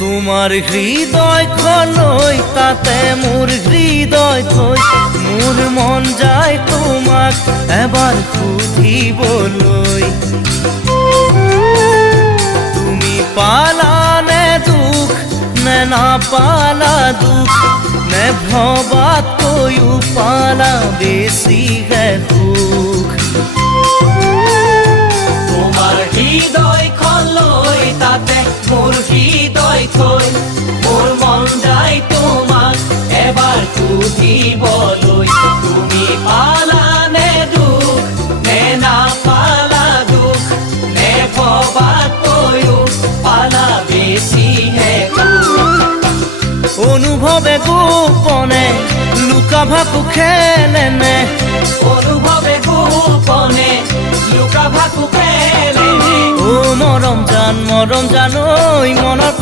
তোমার হৃদয় খলৈ তাতে মোর হৃদয় থৈ মোর মন যায় তোমাক এবাৰ সুধিবলৈ তুমি পালানে দুখ নে নাপালা দুখ নে ভবাতকৈও পালা বেছিহে সুখ তোমার হৃদয় খলৈ তাতে মোর হৃদয় থৈ মোর মন যায় তোমাক এবাৰ সুধিবলৈ তুমি পালানে দুখ নে নাপালা দুখ নে ভবাতকৈও পালা বেছিহে সুখ অনুভৱে গোপনে লুকা ভাকু খেলেনে অনুভৱে গোপনে লুকা ভাকু খেলেনে ও মৰম জান ঐ মনৰ